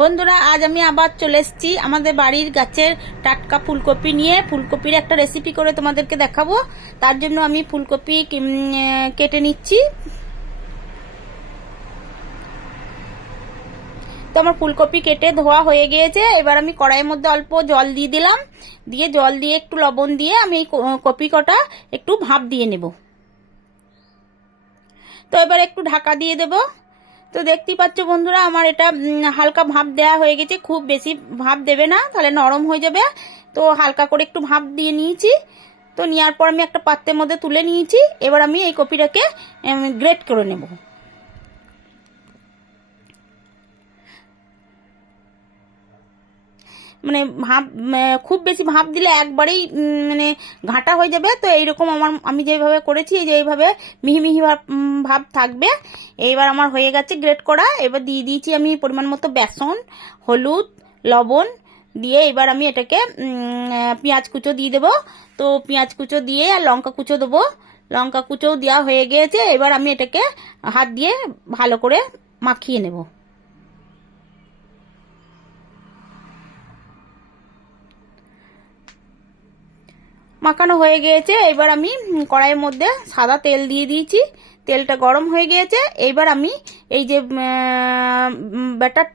বন্ধুরা, আজ আমি আবার চলে এসেছি আমাদের বাড়ির গাছের টাটকা ফুলকপি নিয়ে। ফুলকপির একটা রেসিপি করে তোমাদেরকে দেখাবো। তার জন্য আমি ফুলকপি কেটে নিচ্ছি। তো আমার ফুলকপি কেটে ধোয়া হয়ে গিয়েছে। এবার আমি কড়াইয়ের মধ্যে অল্প জল দিয়ে দিলাম। দিয়ে জল দিয়ে একটু লবণ দিয়ে আমি এই কপি কটা একটু ভাপ দিয়ে নেব। তো এবার একটু ঢাকা দিয়ে দেবো। তো দেখতেই পাচ্ছ বন্ধুরা, আমার এটা হালকা ভাপ দেয়া হয়ে গেছে, খুব বেশি ভাপ দেবে না, তাহলে নরম হয়ে যাবে। তো হালকা করে একটু ভাপ দিয়ে নিয়েছি। তো নেওয়ার পর আমি একটা পাত্রের মধ্যে তুলে নিয়েছি, এবার আমি এই কপিটাকে গ্রেট করে নেব। মানে ভাপ খুব বেশি ভাপ দিলে একবারেই মানে ঘাটা হয়ে যাবে। তো এইরকম আমার, আমি যেভাবে করেছি যে এইভাবে মিহি মিহি ভাব থাকবে। এইবার আমার হয়ে গেছে গ্রেট করা। এবার দিয়ে দিয়েছি আমি পরিমাণ মতো বেসন, হলুদ, লবণ দিয়ে এবার আমি এটাকে পেঁয়াজ কুচো দিয়ে দেবো। তো পেঁয়াজ কুচো দিয়ে আর লঙ্কা কুচো দেবো। লঙ্কা কুচোও দেওয়া হয়ে গিয়েছে। এবার আমি এটাকে হাত দিয়ে ভালো করে মাখিয়ে নেব। মাখানো হয়ে গিয়েছে। এবার আমি কড়াইয়ের মধ্যে সাদা তেল দিয়ে দিয়েছি। তেলটা গরম হয়ে গিয়েছে। এবার আমি এই যে ব্যাটার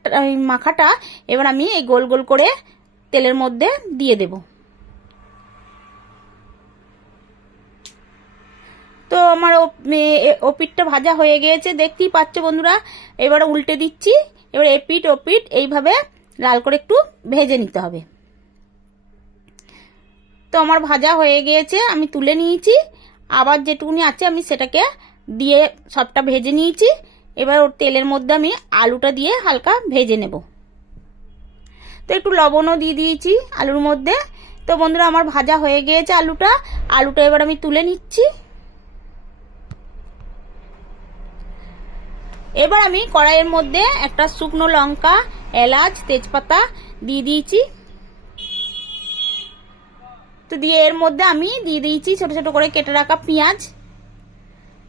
মাখাটা, এবার আমি এই গোল গোল করে তেলের মধ্যে দিয়ে দেব। তো আমার ওপিটটা ভাজা হয়ে গিয়েছে। দেখতেই পাচ্ছ বন্ধুরা, এবার উল্টে দিচ্ছি। এবার এপিট ওপিট এইভাবে লাল করে একটু ভেজে নিতে হবে। তো আমার ভাজা হয়ে গিয়েছে, আমি তুলে নিয়েছি। আবার যেটুকুনি আছে আমি সেটাকে দিয়ে সবটা ভেজে নিয়েছি। এবার ওর তেলের মধ্যে আমি আলুটা দিয়ে হালকা ভেজে নেব। তো একটু লবণও দিয়ে দিয়েছি আলুর মধ্যে। তো বন্ধুরা, আমার ভাজা হয়ে গিয়েছে আলুটা। আলুটা এবার আমি তুলে নিচ্ছি। এবার আমি কড়াইয়ের মধ্যে একটা শুকনো লঙ্কা, এলাচ, তেজপাতা দিয়ে দিয়েছি। তো দিয়ে এর মধ্যে আমি দিয়ে দিয়েছি ছোট ছোট করে কেটে রাখা পেঁয়াজ।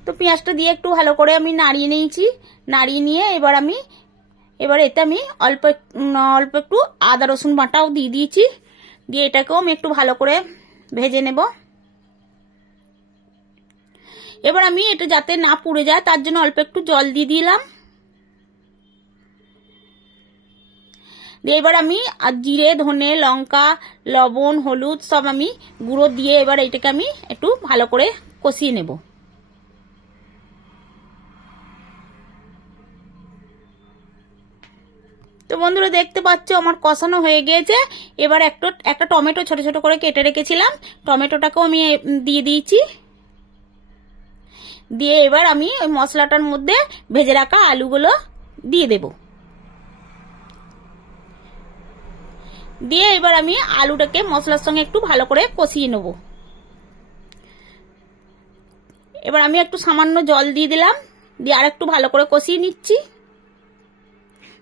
তো পেঁয়াজটা দিয়ে একটু ভালো করে আমি নাড়িয়ে নিয়েছি। নাড়িয়ে নিয়ে এবার আমি, এবার এতে আমি অল্প অল্প একটু আদা, রসুন বাটাও দিয়ে দিয়েছি। দিয়ে এটাকেও আমি একটু ভালো করে ভেজে নেব। এবার আমি এটা যাতে না পুড়ে যায়, তার জন্য অল্প একটু জল দিয়ে দিলাম। দিয়ে এবার আমি জিরে, ধনে, লঙ্কা, লবণ, হলুদ সব আমি গুঁড়ো দিয়ে এবার এটাকে আমি একটু ভালো করে কষিয়ে নেব। তো বন্ধুরা দেখতে পাচ্ছ, আমার কষানো হয়ে গিয়েছে। এবার একটা একটা টমেটো ছোট ছোট করে কেটে রেখেছিলাম। টমেটোটাকেও আমি দিয়ে দিয়েছি। দিয়ে এবার আমি ওই মশলাটার মধ্যে ভেজে রাখা আলুগুলো দিয়ে দেবো। দিয়ে এবার আমি আলুটাকে মশলার সঙ্গে একটু ভালো করে কষিয়ে নেব। এবার আমি একটু সামান্য জল দিয়ে দিলাম, দিয়ে আর একটু ভালো করে কষিয়ে নিচ্ছি।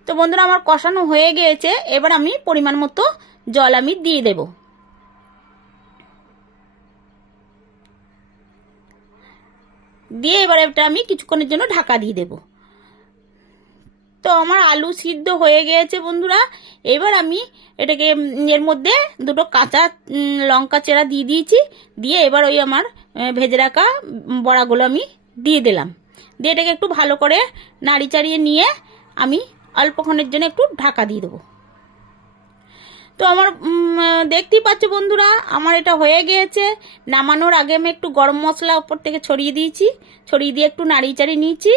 তো বন্ধুরা, আমার কষানো হয়ে গিয়েছে, এবার আমি পরিমাণ মতো জল আমি দিয়ে দেব। দিয়ে এবার এটা আমি কিছুক্ষণের জন্য ঢাকা দিয়ে দেবো। তো আমার আলু সিদ্ধ হয়ে গিয়েছে বন্ধুরা। এবার আমি এটাকে এর মধ্যে দুটো কাঁচা লঙ্কা চেরা দিয়ে দিয়েছি। দিয়ে এবার ওই আমার ভেজে রাখা বড়াগুলো আমি দিয়ে দিলাম। দিয়ে এটাকে একটু ভালো করে নাড়ি চাড়িয়ে নিয়ে আমি অল্পক্ষণের জন্য একটু ঢাকা দিয়ে দেবো। তো আমার দেখতেই পাচ্ছ বন্ধুরা, আমার এটা হয়ে গিয়েছে নামানোর আগে আমি একটু গরম মশলা ওপর থেকে ছড়িয়ে দিয়েছি। ছড়িয়ে দিয়ে একটু নাড়িয়ে চাড়িয়ে নিয়েছি।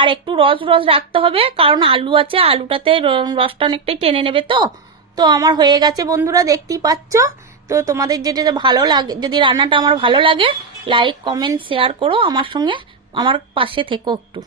আর একটু রস রস রাখতে হবে, কারণ আলু আছে, আলুটাতে রসটা অনেকটাই টেনে নেবে তো। তো আমার হয়ে গেছে বন্ধুরা, দেখতেই পাচ্ছ? তো তোমাদের যেটা ভালো লাগে, যদি রান্নাটা আমার ভালো লাগে লাইক কমেন্ট শেয়ার করো আমার সঙ্গে, আমার পাশে থেকো একটু।